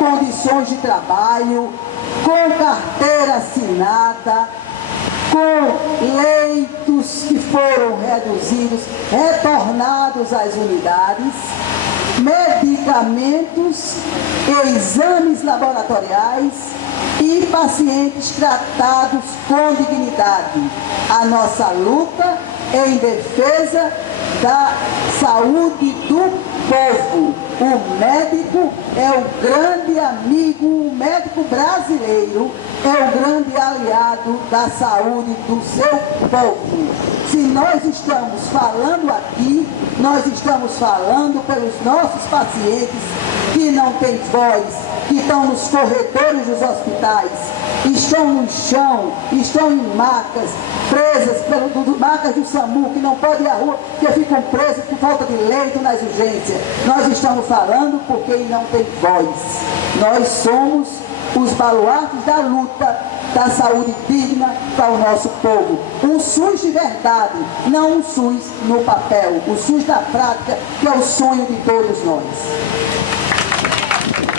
condições de trabalho, com carteira assinada, com leitos que foram reduzidos, retornados às unidades, medicamentos, exames laboratoriais e pacientes tratados com dignidade. A nossa luta em defesa da saúde do povo. O médico é o grande amigo, o médico brasileiro é o grande aliado da saúde do seu povo. Se nós estamos falando aqui, nós estamos falando pelos nossos pacientes que não têm voz, que estão nos corredores dos hospitais, estão no chão, estão em macas, presas pelas macas do SAMU, que não podem ir à rua, que ficam presas por falta de leito nas urgências. Nós estamos falando porque não tem voz. Nós somos os baluartes da luta da saúde digna para o nosso povo. Um SUS de verdade, não um SUS no papel, o SUS da prática, que é o sonho de todos nós.